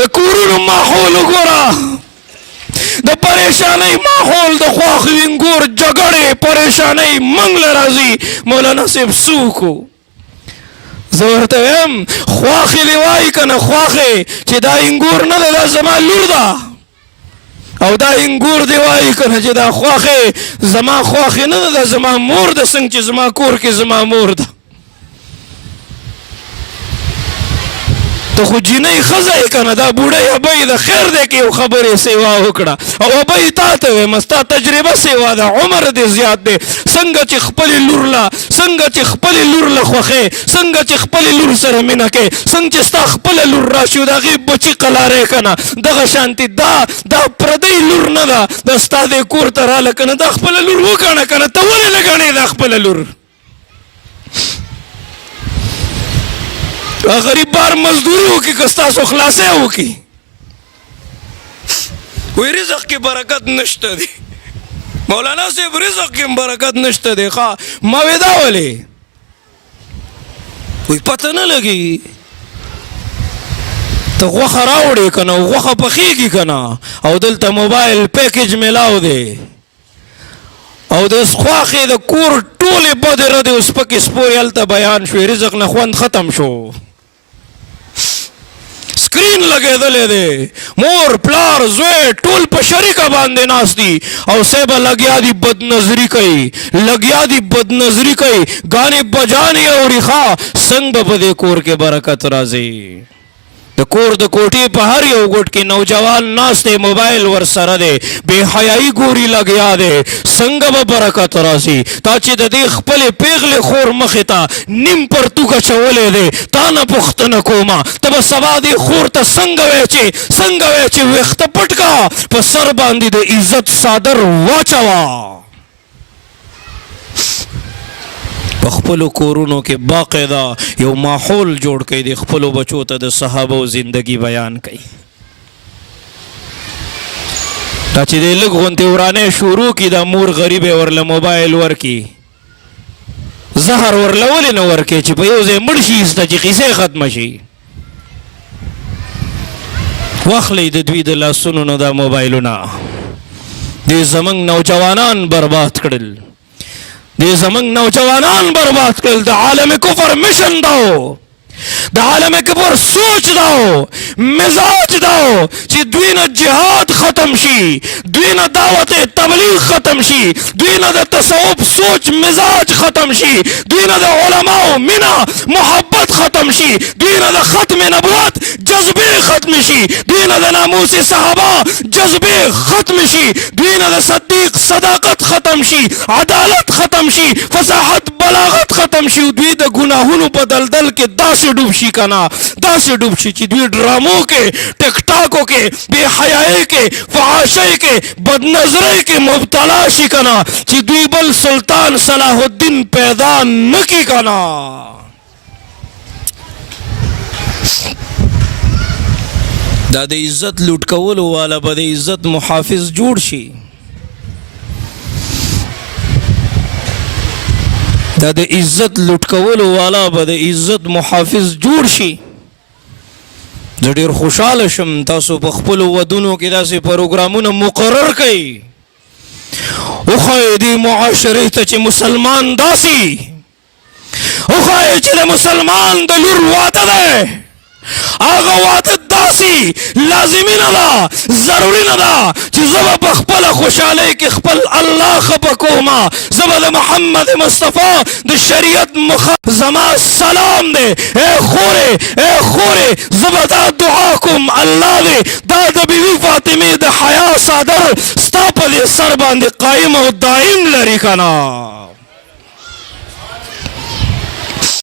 د کورونو ماحول وګوره، د پریشانۍ ماحول، د خواښ وینګور جګړې پریشانۍ منګ له راځي. مولانا صاحب څوک زه ورته ویم خواښې دې وایي که نه خواښې چې دا انګور نه ده دا زما لور ده، او دا انګور دې وایي که نه چې دا خواښې زما خواښې نه ده دا زما مور ده، څنګه چې زما کور کې زما مور ده. ته خو جینۍ ښځه یې که نه دا بوډۍ ابۍ د خیر دی که یو خبرې سیوا وکړه. او ابۍ تا ته وایم ستا تجربه سیوا ده، عمر دې زیات دی. څنګه چې خپلې لور له خوښې، څنګه چې خپلې لور سره مینه کوې، څنګه چې ستا خپله لور راشي او د هغې بچي قلاری که نه دغه شانتې دا پردۍ لور نه ده، دا ستا دې کور ته راله که نه دا خپله لور وګڼه که نه. ته ولې نه ګڼې دا خپله لور؟ غریب بار مزدوري وکړي که ستاسو خلاصی وکړي. وایي رزق کې برکت نشته دی. مولانا صاحب رزق کې برکت نشته دی. ښه ما وی دا ولې؟ وایي پته نه لګي ته غوښه راوړې که نه غوښه پخېږي که نه او دلته موبایل پیکج میلاو دی او د خواښې د کور ټولې بدې ردې اوس پکې سپورې هلته بیان شوې، رزق نه خوند ختم شو. سکرین لګېدلی دی، مور پلار زوی ټول په شریکه باندې ناست دي او صاحبه لګیا دي بدنظري کوي، لګیا دي بدنظري کوي، ګانې بجانې اوري. ښه څنګه به په دې کور کې برکت راځي؟ د کور د کوټې په هر یو ګوټ کې نوجوان ناست دی، موبایل ورسره دی، بې حیایي ګوري لګیا دی. څنګه به برکت راځي؟ تا چې د دې خپلې پیغلې خور مخې ته نیم پرتوګ اچولی دی، تا نه پوښتنه کومه ته به سبا دې خور ته څنګه وایې چې ویښته پټ کا په سر باندې د عزت صادر واچوه. په خپلو کورونو کې باقاعده یو ماحول جوړ کړئ، د خپلو بچو ته د صحابو زندگی بیان کړئ. دا چې دی لږ غوندې ورانۍ شروع کړي دا مور غریبې ورله موبایل ورکړي، زهر ورله ولې نه ورکړي چې په یو ځای مړ شي ایسته چې قیسې ختمه شي. واخلئ د دوی د لاسونو نه دا موبایلونه. دوی زموږ نوجوانان برباد کړل، دې زموږ نوجوانان برباد کړل. د عالم کفر مشن داو، د عالم کفر سوچ داو، مزاج داو چې دوی نه جهاد ختم شي، دوی نه دعوت تبلیغ ختم شي، دوی نه د تصوف سوچ مزاج ختم شي، دوی نه د علماو مینه محبت ختم شي، دوی نه د ختم نبوت جذبې ختم شي، دوی نه د ناموس صحابه جذبې ختم شي، دوی نه د صدیق صداقت ختم شي، عدالت ختم شي، فصاحت بلاغت ختم شي، دوی د ګناهونو په دلدل کې داسې ډوب شي که نه داسې ډوب شي چې دوی ډرامو کې ټیک ټاکو کې بې حیایۍ کې فحاشۍ کې بدنظرۍ کې مبتلا شي که نه چې دوی بل سلطان صلاح الدین پیدا نه کړي که نه. دا د عزت لوټ کولو والا به د عزت محافظ جوړ شي. دا د عزت لوټ کولو والا به د عزت محافظ جوړ شي. زه ډېر خوشحاله شم تاسو په خپلو ودونو کې داسې پروګرامونه مقرر کړئ. وښایئ دې معاشرې ته چې مسلمان داسې وښایئ چې د مسلمان د لور واده دی، هغه واده داسې لازمي نه ده، ضروري نه ده چې زه به په خپله خوشحالۍ کې خپل الله خفه کومه، زه به د محمد مصطفی د شریعت زما سلام دی ای خورې زه به دا دعا کوم الله دې دا د بیبي فاطمې د حیا صادر ستا په دې سر باندې قایم او دایم لري که نه.